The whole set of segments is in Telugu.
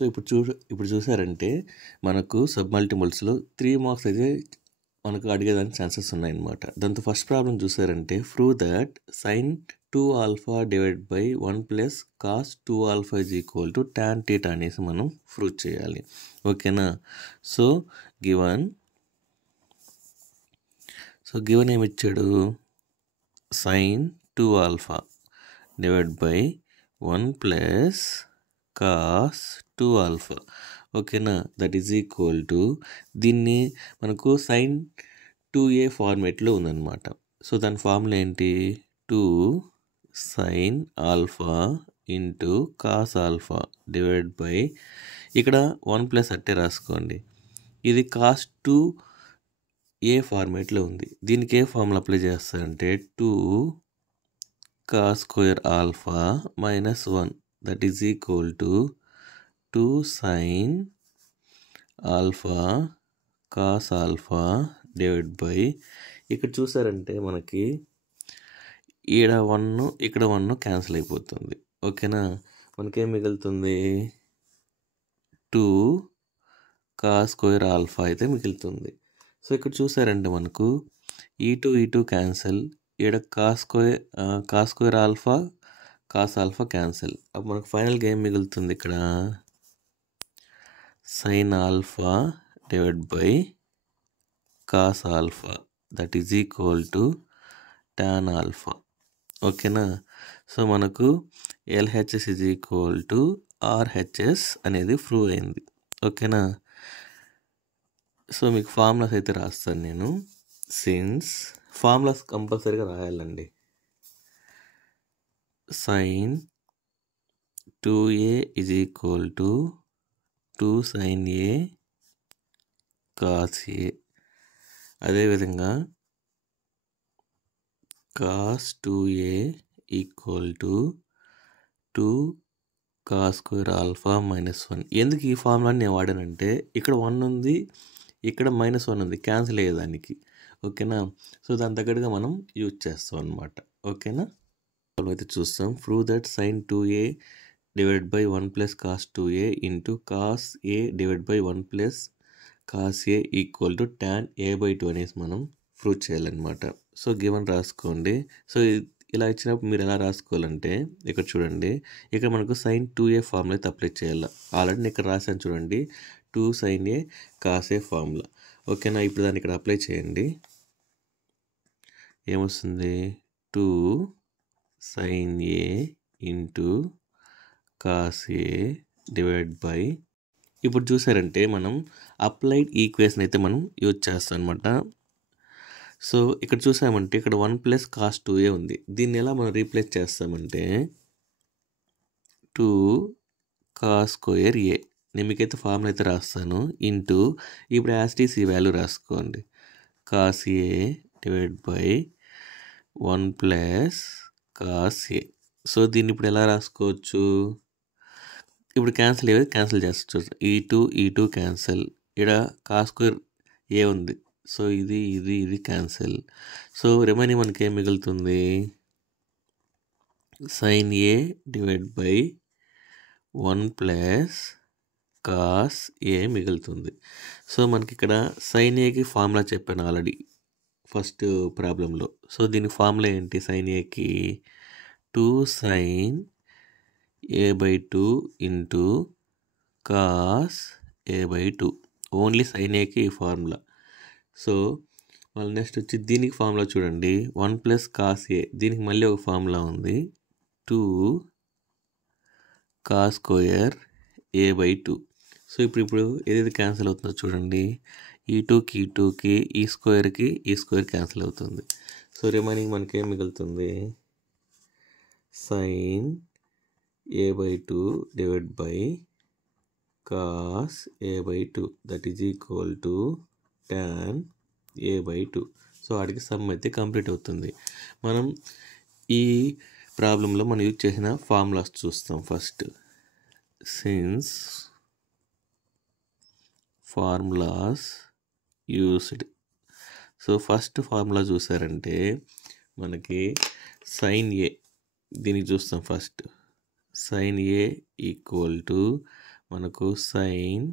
సో ఇప్పుడు చూసారంటే మనకు సబ్ మల్టిపుల్స్లో 3 మార్క్స్ అయితే మనకు అడిగేదానికి ఛాన్సెస్ ఉన్నాయన్నమాట. దాంతో ఫస్ట్ ప్రాబ్లం చూసారంటే prove that sin 2α divide by 1 plus cos 2α is equal to tan θ అనేసి మనం ప్రూవ్ చేయాలి. ఓకేనా. సో గివన్ ఏమి ఇచ్చాడు, sin 2α divide by 1 plus cos 2α. ఓకేనా. దట్ ఈజ్ ఈక్వల్ టు దీన్ని మనకు sin 2a ఫార్మేట్లో ఉందన్నమాట. సో దాని ఫార్ములా ఏంటి, 2 sin alpha into cos alpha divide by ఇక్కడ 1 ప్లస్ అట్టే రాసుకోండి. ఇది cos 2a ఫార్మేట్లో ఉంది. దీనికి ఏ ఫార్ములా అప్లై చేస్తారంటే 2 cos square alpha minus 1 that is equal to 2 sin alpha cos alpha divide by ఇక్కడ చూసారంటే మనకి ఈడ 1 ఇక్కడ 1 క్యాన్సిల్ అయిపోతుంది. ఓకేనా. మనకేం మిగులుతుంది, 2 cos స్క్వేర్ ఆల్ఫా అయితే మిగులుతుంది. సో ఇక్కడ చూసారంటే మనకు ఈ టూ క్యాన్సిల్, ఈడ cos square alpha cos alpha cancel. అప్పుడు మనకు ఫైనల్గా ఏం మిగులుతుంది, ఇక్కడ sin alpha divide by cos alpha that is equal to tan alpha. ఓకేనా. సో మనకు LHS is equal to RHS అనేది ప్రూవ్ అయింది. ఓకేనా. సో మీకు ఫార్ములాస్ అయితే రాస్తాను నేను. సిన్స్ ఫార్ములాస్ కంపల్సరీగా రాయాలండి. sin 2a is equal to 2 sin a cos a. అదేవిధంగా cos 2a equal to 2 cos square alpha minus 1. ఎందుకు ఈ ఫార్ములాని నేను వాడానంటే ఇక్కడ 1 ఉంది, ఇక్కడ -1 ఉంది, క్యాన్సిల్ అయ్యేదానికి. ఓకేనా. సో దాని తగ్గట్టుగా మనం యూజ్ చేస్తాం అనమాట. ఓకేనా. అయితే చూస్తాం. Prove that sin 2a divide by 1 plus cos 2a into cos a divide by 1 plus cos a equal to tan a/2 అనేసి మనం ప్రూవ్ చేయాలన్నమాట. సో గివన్ రాసుకోండి. సో ఇలా ఇచ్చినప్పుడు మీరు ఎలా రాసుకోవాలంటే ఇక్కడ చూడండి, ఇక్కడ మనకు sin 2a ఫార్ములా అయితే అప్లై చేయాలి. ఆల్రెడీ నేను ఇక్కడ రాశాను చూడండి, 2 sin a cos a formula. ఓకేనా. ఇప్పుడు దాన్ని ఇక్కడ అప్లై చేయండి. ఏమొస్తుంది, 2 sin a into cos a divide by, ఇప్పుడు చూసారంటే మనం అప్లైడ్ ఈక్వేషన్ అయితే మనం యూజ్ చేస్తాం అనమాట. సో ఇక్కడ చూసామంటే ఇక్కడ 1 ప్లస్ cos 2a ఉంది. దీన్ని ఎలా మనం రీప్లేస్ చేస్తామంటే 2 cos స్క్వేర్ a. నేను మీకైతే ఫార్ములా అయితే రాస్తాను. ఇంటూ ఇప్పుడు యాస్టీస్ ఈ వాల్యూ రాసుకోండి, cos a divide by 1 plus cos a. So దీన్ని ఇప్పుడు ఎలా రాసుకోవచ్చు, ఇప్పుడు క్యాన్సిల్ చేస్తుంది. ఈ టూ క్యాన్సిల్, ఇక్కడ cos స్క్వేర్ a ఉంది. సో ఇది క్యాన్సిల్. సో రిమైనింగ్ మనకి ఏం మిగులుతుంది, sin a divide by 1 plus cos a మిగులుతుంది. సో మనకి ఇక్కడ sin aకి ఫార్ములా చెప్పాను ఆల్రెడీ ఫస్ట్ ప్రాబ్లంలో. సో దీనికి ఫార్ములా ఏంటి, sin aకి 2 sin a/2 into cos a/2. Only sin aకి ఈ ఫార్ములా. సో మళ్ళీ నెక్స్ట్ వచ్చి దీనికి ఫార్ములా చూడండి, 1 ప్లస్ cos a. దీనికి మళ్ళీ ఒక ఫార్ములా ఉంది, 2 cos స్క్వేర్ a/2. సో ఇప్పుడు ఏదైతే క్యాన్సిల్ అవుతుందో చూడండి, ఈ టూకి ఈ స్క్వేర్ క్యాన్సిల్ అవుతుంది. సో రిమైనింగ్ మనకి ఏం మిగులుతుంది, sin a/2 divide by cos a/2 that is equal to tan a/2. So వాటికి సమ్ అయితే కంప్లీట్ అవుతుంది. మనం ఈ ప్రాబ్లంలో మనం యూజ్ చేసిన ఫార్ములాస్ చూస్తాం. First sines formulas used. So first formula చూసారంటే మనకి sin a, దీనికి చూస్తాం first. sin a equal to మనకు sine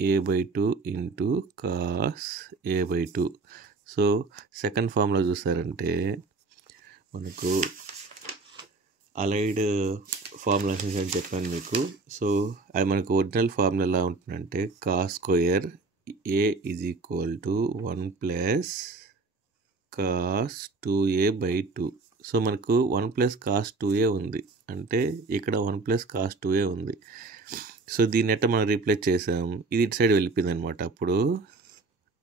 a/2 into cos a/2. So second formula చూసారంటే మనకు అలైడ్ ఫార్ములాస్ అని చెప్పాను మీకు. సో అది మనకు ఒరిజినల్ ఫార్ములా ఎలా ఉంటుందంటే cos square a is equal to 1 plus cos 2a/2. So మనకు 1 ప్లస్ కాస్ 2a ఉంది, అంటే ఇక్కడ 1 ప్లస్ కాస్ 2a ఉంది. సో దీన్ని ఎట్ట మనం రీప్లేస్ చేసాం, ఇది ఇటు సైడ్ వెళ్ళిపోయింది అనమాట. అప్పుడు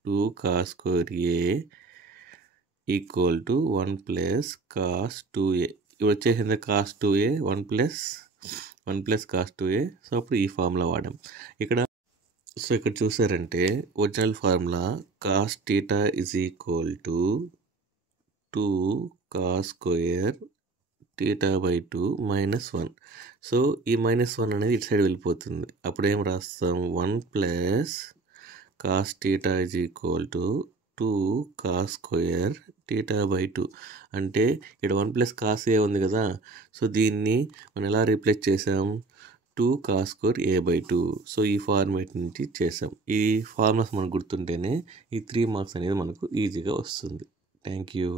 2 cos square a equal to 1 plus cos 2a. ఇప్పుడు వచ్చేసింది cos 2a 1 plus cos 2a. So అప్పుడు ఈ ఫార్ములా వాడాం ఇక్కడ. సో ఇక్కడ చూసారంటే original formula cos theta is equal to 2 cos square θ/2 -1. So ఈ -1 అనేది ఇటు సైడ్ వెళ్ళిపోతుంది. అప్పుడు ఏం రాస్తాం, 1 plus cos theta is equal to 2 cos square θ/2. అంటే ఇక్కడ 1 ప్లస్ కాస్ ఏ ఉంది కదా, సో దీన్ని మనం ఎలా రీప్లేస్ చేసాం, 2 కాస్ స్క్వేర్ a/2. సో ఈ ఫార్మేట్ నుంచి చేసాం. ఈ ఫార్ములాస్ మనకు గుర్తుంటేనే ఈ 3 మార్క్స్ అనేది మనకు ఈజీగా వస్తుంది. Thank you.